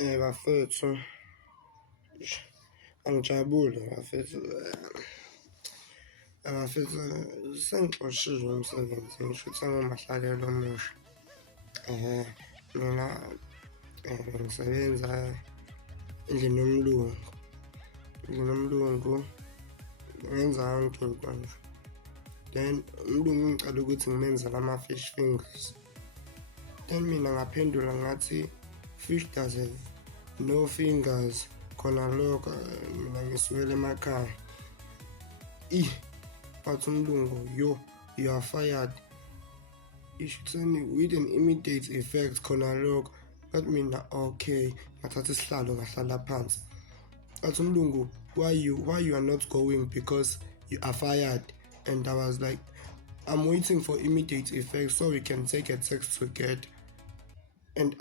Bafethu, angijabule bafethu. Bafethu, sengixoshiwe emsebenzini, shuthi angomahlalelo omusha. Mina ngisebenza endlini yomlungu. Endlini yomlungu ngenza yonke into nje. Then umlungu ngicela ukuthi ngimenzele ama-fish fingers. Then mina ngaphendula ngathi, fish does have no fingers. Khona lokho mina ngisukela emakhaya. But umlungu, you are fired. You should tell me with an immediate effect khona lokho. But mina okay, ngathatha isihlalo ngahlala phansi. But umlungu, why you are not going? Because you are fired. And I was like, I'm waiting for immediate effect so we can take a text to get. And